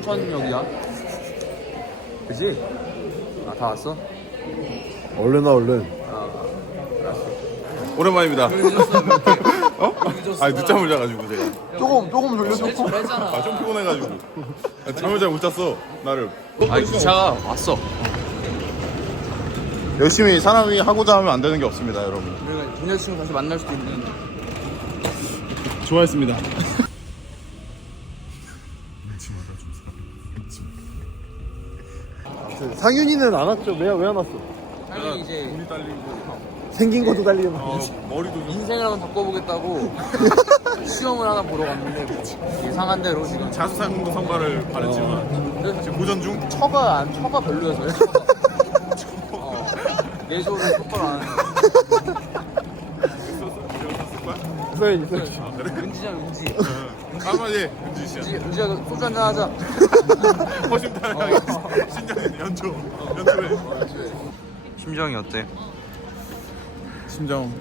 인천역이야. 그지? 아, 다 왔어? 얼른 와 얼른. 오랜만입니다. 어? 아니 늦잠을 자가지고 제가. 조금 돌려줘. 아 좀 피곤해가지고. 잠을 잘 못 잤어 나를. 아니, 기차가 왔어. 열심히 사람이 하고자 하면 안 되는 게 없습니다, 여러분. 우리가 전 여친구 다시 만날 수도 있는. 좋아했습니다. 상윤이는 안 왔죠? 왜 안 왔어? 당연히 이제 눈이 딸리고 생긴 것도 달리는 머리도 좀. 인생을 한번 바꿔보겠다고 시험을 하나 보러 갔는데 예상한 대로 지금 자수상도 선발을 바랬지만 지금 고전 중. 처가 별로여서요. 예조를 똑바로 안 하는. 있어야지. 은지잖아, 은지. 한마디 은지 씨야. 은지야, 소주 한잔 하자. 허심탄회하게 신년 연초에. 심정이 어때? 심정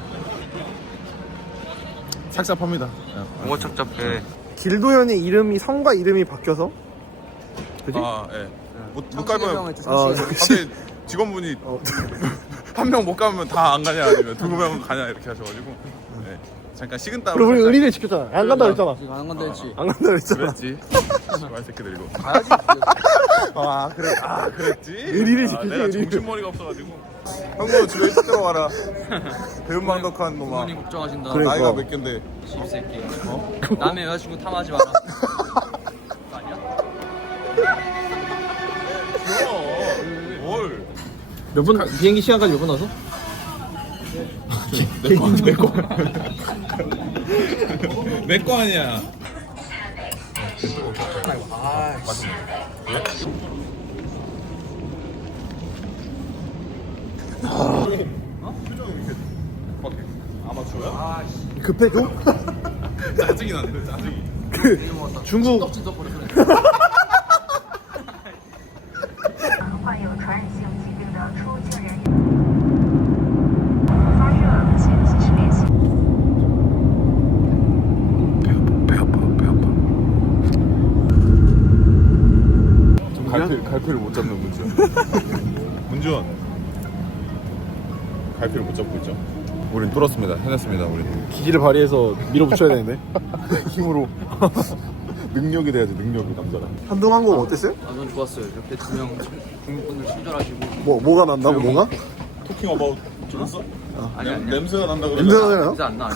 삭삭합니다. 뭐가 착잡해. 길도현의 이름이 성과 이름이 바뀌어서. 그지? 아, 예. 못 성시경 가면 형한테 아, 성시경. 갑자기 직원분이 한 명 못 가면 다 안 가냐 아니면 두 명 가냐 이렇게 하셔가지고 예. 잠깐 식은땀. 그리고 우리 의리를 지켰잖아. 안 간다 그랬잖아. 지금 안 간다 했지. 안 간다 그랬잖아. 그랬지. 말 새끼들 이거. 가야지. 아 그랬지. 의리를 지키지, 내가 의리를. 정신머리가 없어가지고. 형도 집에 일찍 들어와라. 배은망덕한 놈아. 부모님 걱정하신다. 그래. 나이가 그러니까. 몇 갠데. 집새끼. 남의 여자친구 탐하지 마라. 그거 아니야? 뭘? 몇 분 비행기 시간까지 몇 분 나서? 내 거 아니야. 아마추어야? 급해도? 짜증이 나네. 짜증이. 중국 患有传染性疾病的出境人员发热，请及时联系。 배 아파. 갈피를 못 잡는 문지원. 문지원. 갈피를 못 잡고 있죠. 우린 뚫었습니다. 해냈습니다. 우린 기지를 발휘해서 밀어붙여야 되는데. 힘으로. 능력이 돼야지. 능력이 남자가. 한동항공 어땠어요? 아, 넌 좋았어요. 옆에 두 명 국민분들 친절하시고. 뭐가 난다고 뭐가? 토킹 어바웃 들었어? 아니, 아니야. 냄새가 난다 그러지 냄새가 않았어? 나요? 진짜 안 나.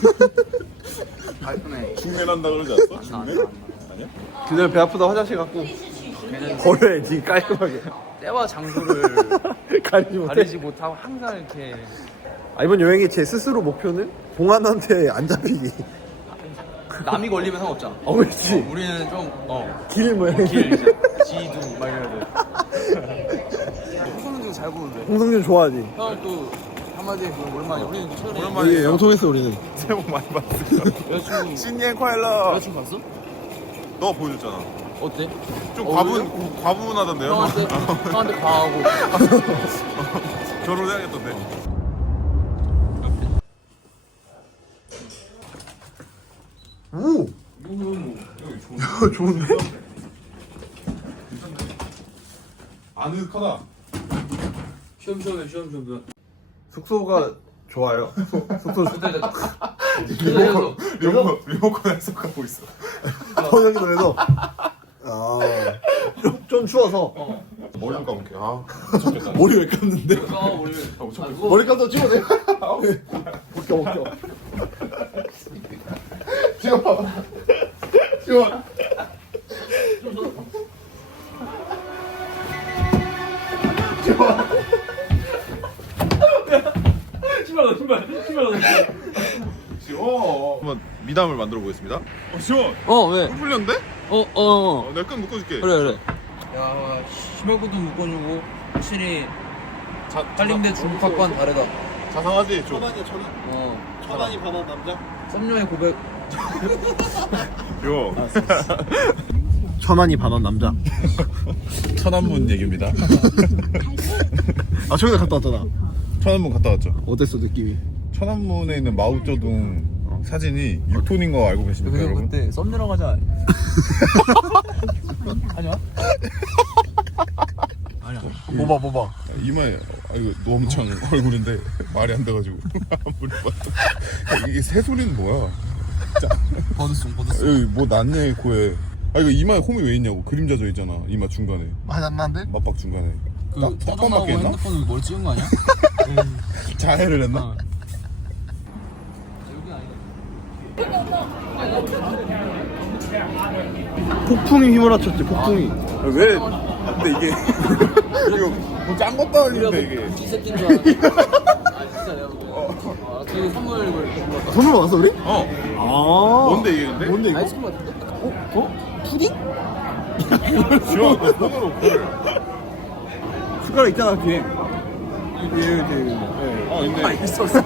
깔끔해. 중내 난다 그러지 않았어? 안 중내? 나. 아니야? 그날 배 아프다 화장실 갔고 버려야지 깔끔하게. 때와 장소를 가리지 못해. 가리지 못하고 항상 이렇게 이번 여행의 제 스스로 목표는 봉안한테 안 잡히기. 남이 걸리면 상관없잖아. 그렇지. 우리는 좀 길 뭐야. 길 이제 지도 막 이래야 돼. 홍성준 잘 부르는데. 홍성준 좋아하지. 형 또 한마디 오랜만이야. 우리는 최근에 오랜만이에요. 영통했어 우리는. 새해 복 많이 받으세요. 여자친구 신년 콰일러. 여자친구 봤어? 너 보여줬잖아. 어때? 좀 그래요? 과분하던데요? 형한테 과하고. 결혼해야겠던데. 오. 좋은데? 아늑하다. 시험시험해. 숙소가 좋아요. 숙소 리모컨 해석하고 있어. 허영이 노래서 좀 추워서 머리 좀 감을게. 좋겠다. 머리 왜 감는데? 머리 감다 찍어내. 웃겨. 지원. 지원. 한번 미담을 만들어 보겠습니다. 지원. 왜? 꿀 풀렸는데? 내가 끈 묶어줄게. 그래. 야, 심혈구도 묶어주고 확실히 딸림대 중국학과는 다르다. 자상하지 좀. 천안이 반한 남자? 썸녀의 고백. 요. 천안이 반한 남자. 천안문 얘기입니다. 최근에 갔다 왔잖아. 천안문 갔다 왔죠. 어땠어 느낌이? 천안문에 있는 마오쩌둥 사진이 6톤인 거 알고 계십니까 여러분? 그때 썸네일 하자. 아니야? 아니야. 뭐봐. 이마에 이거 너무 장 얼굴인데 말이 안 돼가지고 아무리 봐도 이게 새소리는 뭐야? 버드송. 여기 뭐 났네 코에. 아 이거 이마에 홈이 왜 있냐고. 그림자 져 있잖아 이마 중간에. 많이 안 나는데? 맞박 중간에. 그 딱밤 초점하고 맞게 했나? 핸드폰으로 뭘 찍은 거 아니야? 자해를 했나? 폭풍이 휘몰아쳤지 폭풍이. 왜? 근데 이게 이거 뭐짠 것도 아닌데 이게. 이 새끼인 줄 알았는데. 아 진짜 내가 그 선물 이걸 선물 받았어 우리? 어. 아. 뭔데 이게 근데? 뭔데 이거? 아이스크림 같은데? 푸딩? 지금 너 손으로 그걸. 숟가락 있잖아 뒤에. 뒤에 있네. 있었어.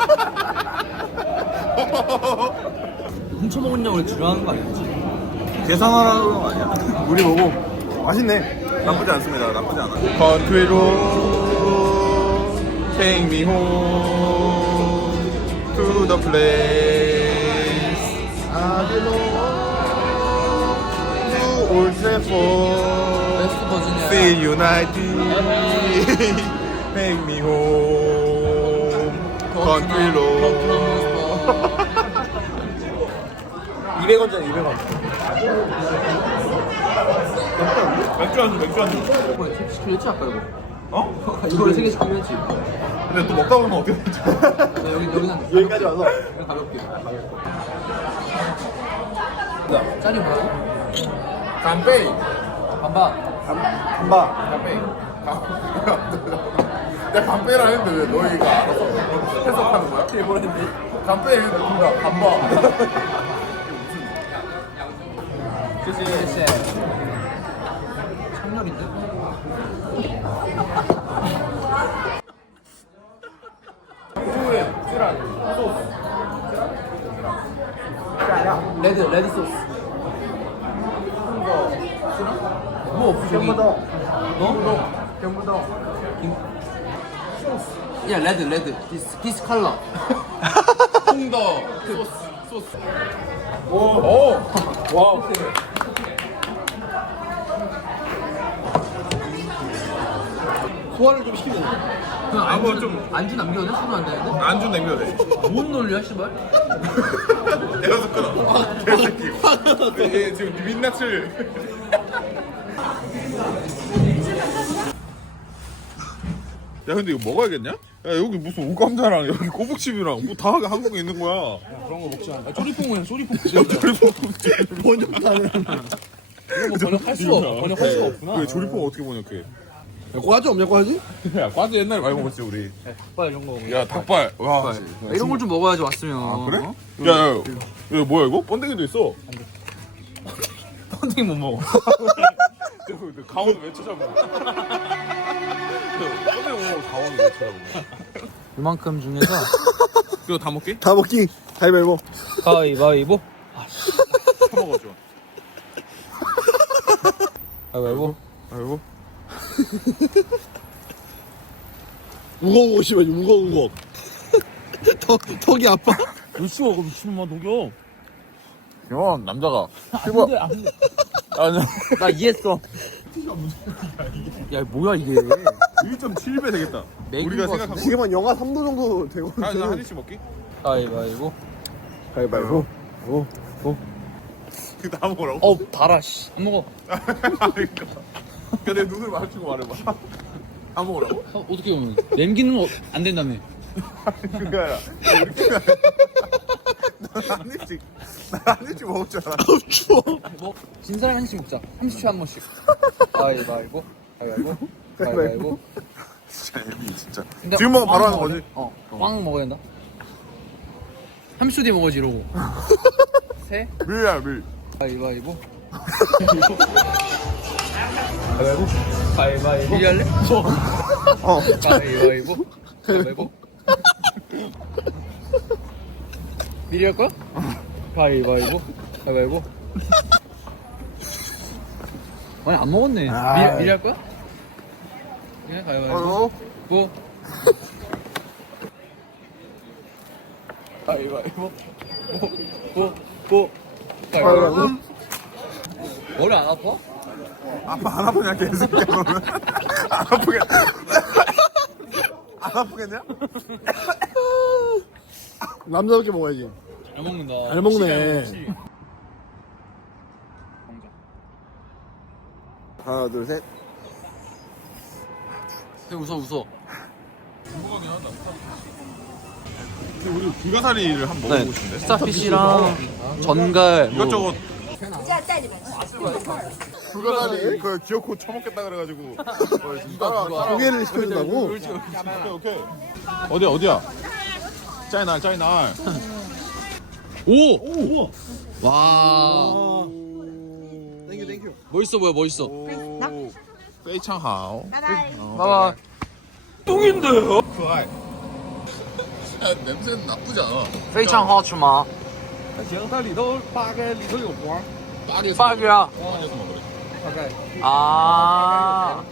훔쳐먹었냐고 그래 지랄하는 거 아니지? 계산하라는 거 아니야? 우리 보고 맛있네. 나쁘지 않습니다. 나쁘지 않아. Country road, take me home to the place I belong to Old Trafford. 베스트 버전이야. Feel united, take me home, country road. 200원짜리 200원. 맥주 안주, 맥주 안주. 시키려 했지 아까 이거? 어? 이거를 3개 시키려 했지? 근데 또 먹다 보면 어떻게 되지? 여기는 여기까지 와서. 가볍게 짠이 뭐라고? 간페이. 반반 간바. 간페이. 내가 간페이라 했는데 왜 너희가 알아서 해석하는 거야? 이게 뭐라 했는데? 간페이 했는데 둘다 간바. 그치 창렬인데? 레드 소스 뭐 없어 저기 어? 경부동. 야 레드 디스 컬러 홍더 소스. 오. 와. 소화를 좀 시키면. 그냥 아, 뭐 좀- 안주 남겨도 돼? 술은 안 되는데? 안주 남겨도 돼. 뭔 논리야 씨발? 내가서 끊어. 개새끼. 얘 지금 민낯을. 야 근데 이거 먹어야겠냐? 야 여기 무슨 오감자랑 여기 꼬북칩이랑 뭐 다 한국에 있는 거야. 그런 거 먹지 않아. 쪼리퐁은 쪼리퐁 번역하는. 이거 뭐 번역할 수가 없어. 번역할 수가 없구나. 왜 조리포 어떻게 번역해? 과지 없냐 과지? 야 과지 옛날에 많이 먹었지 우리. 닭발 이런 거 먹어. 야 닭발. 와. 이런 걸 좀 먹어야지 왔으면. 아 그래? 어? 야야. 이거 뭐야 이거? 번데기도 있어. 펀딩 못 먹어. 강원도 왜 찾아보고? 번데기 먹고 강원도 왜 찾아보고? 이만큼 중에서 이거 다 먹게? 다 먹기. 가위바위보. 가위바위보. 처먹어줘. 가위바위보. 아이고. 우걱우걱 씨발 우걱우걱. 턱이 아파? 루시 먹어 미친놈아 녹여. 형 남자가. 아니야. 나 이해했어. 야 뭐야 이게? 1.7배 되겠다. 맥인 우리가 것 생각한 거. 지금은 영하 3도 정도 되고. 아, 나 한 입씩 먹기? 가위바위보. 가위바위보. 오. 그거 다 먹으라고? 달아 씨. 안 먹어. 그러니까. 내 눈을 마주치고 말해봐. 다 먹으라고? 어떻게 보면 남기는 거 안 된다며. 그게 아니라. 한 입씩 먹었잖아. 추워. 진 사람 한 입씩 먹자. 30초에 한 번씩. 가위바위보. 가위바위보. 가위바위보. 진짜 애미 진짜. 근데 지금 먹으면 바로 빵 하는 먹어야 거지? 돼? 빵 먹어야 된다. 30초 뒤에 먹어야지 이러고. 세. 밀이야 밀. 가위바위보. 가위바위보. 미리 할래? 가위바위보. 가위바위보. 미리 할 거야? 가위바위보. 가위바위보. 아니 안 먹었네. 미리 할 거야? 그냥 가위바위보. 고. 가위바위보. 머리 안 아파? 아빠 안 아프냐 개새끼야 너는? 안 아프겠냐? 안 아프겠냐? 남자답게 먹어야지. 잘 먹는다. 잘 먹네. 하나, 둘, 셋. 웃어. 우리 불가사리를 한번 네. 먹어보고 싶은데. 스타피쉬랑 전갈 이것저것 불가사리? 그 기어코 처먹겠다 그래가지고 소개를 시켜준다고? 오케이. 어디야? 짜이날. 오! 와. 땡큐. 멋있어 보여, 멋있어. 페이창하오. 봐봐. 냄새는 나쁘지 않아. 非常好吃吗？ 行，它里头八个里头有黄。 빠그야. 빠개서 먹으래. 아.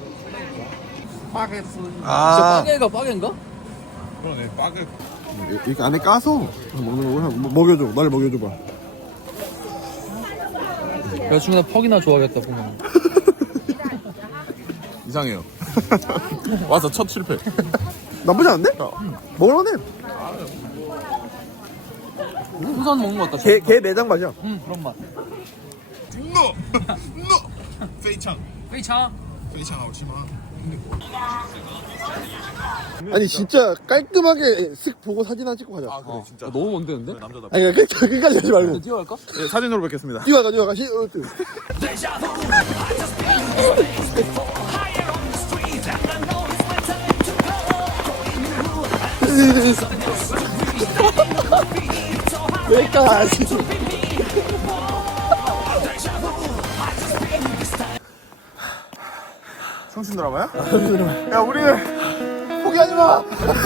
아, 빠게가 빠게인가? 그러네. 빠개. 이렇게 안에 까서 먹는 거구나. 먹여줘. 날 먹여줘봐. 여자친구나 퍽이나 좋아하겠다 보면. 이상해요. 와서 첫 실패. 나쁘지 않네? 먹을만해. 풍선 먹는 것 같다. 개 내장 맛이야. 그런 맛. 너. 페이창. 非常. 페이창하오 치마. 아니 진짜 깔끔하게 쓱 보고 사진 하나 찍고 가자. 아 그래 진짜. 너무 먼데는데? 남자다. 아니 끝까지 하지 말고. 뛰어갈까? 네, 사진으로 뵙겠습니다. 뛰어가. 여기까지. 청춘 드라마야? 야 우리는 포기하지 마.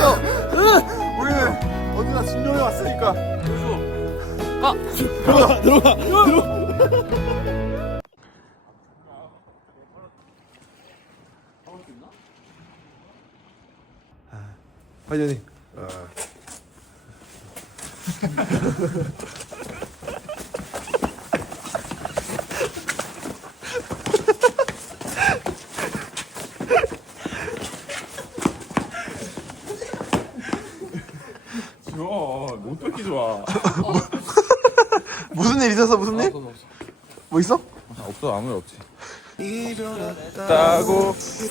우리는 언제나 진료해 왔으니까. 들어가. 화이팅. 좋아. 못 뺏기 좋아. 무슨 일 있었어? 무슨 일? 뭐 있어? 없어 아무 일 없지. 따고.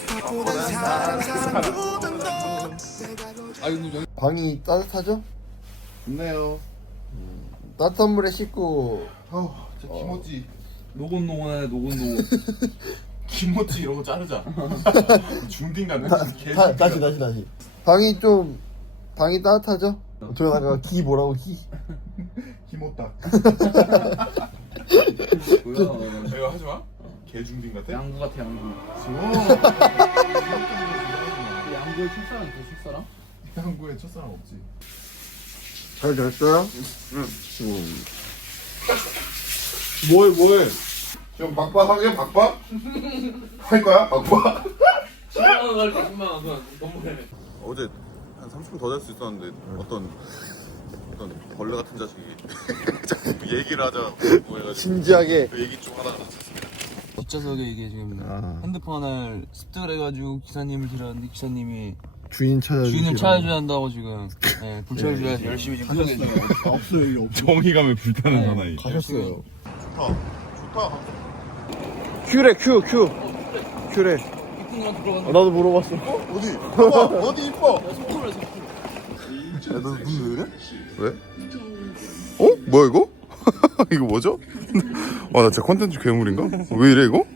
아 근데 여기 방이 따뜻하죠? 좋네요. 따뜻한 물에 씻고 진짜 김치. 노곤노곤하네 노곤노곤. 김치 이런 거 자르자. 중딩 같네. 다시. 방이 따뜻하죠? 저기다가 기 뭐라고 기? 김었다. 뭐야? 이거 하지 마. 개 중딩 같아. 양구 같아 양구. 양구의 첫사랑 있어 첫사랑? 한국에 첫사랑 없지. 잘 잤어요? 뭐해? 지금 박박 하게 박박? 할 거야 박박? 10만 원 갈까 10만 원 그냥 너무해. 어제 한 30분 더 잘 수 있었는데 어떤 벌레 같은 자식이 자꾸 얘기를 하자고 해가지고 진지하게. 그 얘기 좀 하다가 다쳤습니다. 뒷좌석에 이게 지금 핸드폰을 습득을 해가지고 기사님을 드렸는데 기사님이 주인을 찾아줘야 한다고 지금 불철주야 열심히 지금 구성해 주고 없어요 여기 없어. 정의감에 불타는 사나이. 가셨어요. 좋다. 큐래. 이쁜 거 들어갔는데 나도 물어봤어. 어디? 봐봐 어디 이뻐? 소품을 소품. 야, 너 눈 왜 그래? 왜? 어? 뭐야 이거? 이거 뭐죠? 와 나 진짜 컨텐츠 괴물인가? 왜 이래 이거?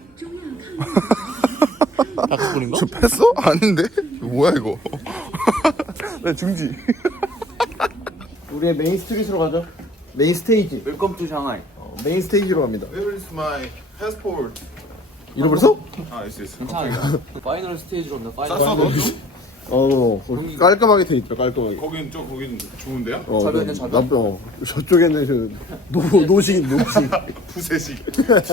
닭스쿨인가? 저 뺐어? 아닌데? 뭐야 이거? 나 중지. 우리의 메인 스트릿으로 가죠. 메인 스테이지. 웰컴 투 샹하이. 메인 스테이지로 갑니다. Where is my passport? 잃어버렸어? 아 있어. 괜찮아. 파이널 스테이지로 온다 파이널. 쌌어 너? 깔끔하게 돼 있죠. 깔끔하게. 거긴 거긴 좋은데요? 자변이야, 자변? 저쪽에는 그 노식. 부세식.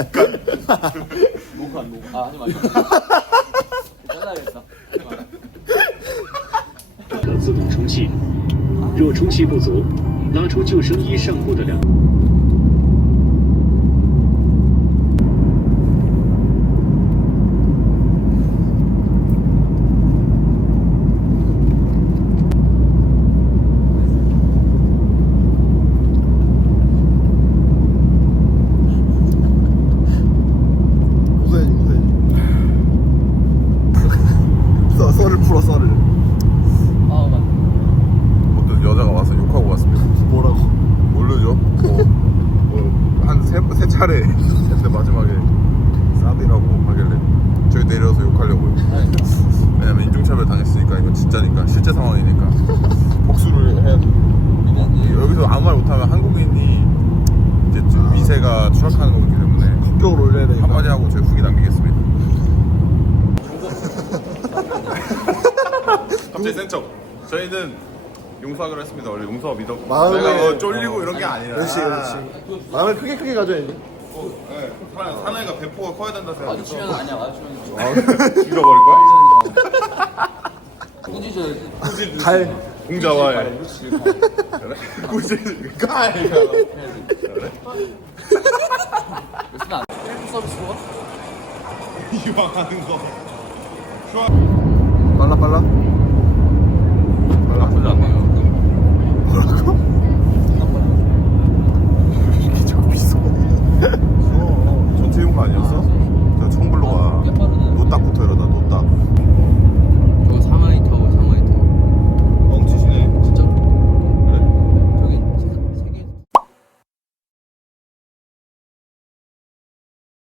녹화 안 녹화. 아 하지 마. 잘라야겠다. 自动充气，若充气不足， 拉出救生衣上部的两。 웃어야지 웃어야지 썰을 풀어 썰을 아 맞네. 어떤 여자가 와서 욕하고 갔습니다. 뭐라고 모르죠. 한 세 차례 근데 마지막에 싸비라고 하길래 저희 내려서 욕하려고요. 왜냐면 인종차별 당했으니까 이건 진짜니까 실제 상황이니까 복수를 해야 돼. 여기서 아무 말 못하면 한국인이 이제 좀 위세가 추락하는 거기 때문에 국격을 올려야 되니까 한마디 하고 저희 후기 남기겠습니다. 갑자기 센 척. 저희는 용서하기로 했습니다. 원래 용서 믿어. 마음에- 내가 뭐 쫄리고 이런 게 아니라. 그렇지 마음을 크게 가져야지 네. 사나이가 배포가 커야 된다 생각해서. 마주치면 아니야 마주치면 죽여버릴 거야? 꾸짖어야 돼. 갈 공자와의 꾸짖 깔. 그랬으면 안 돼. 셀프 서비스로 이왕 하는 거. 빨라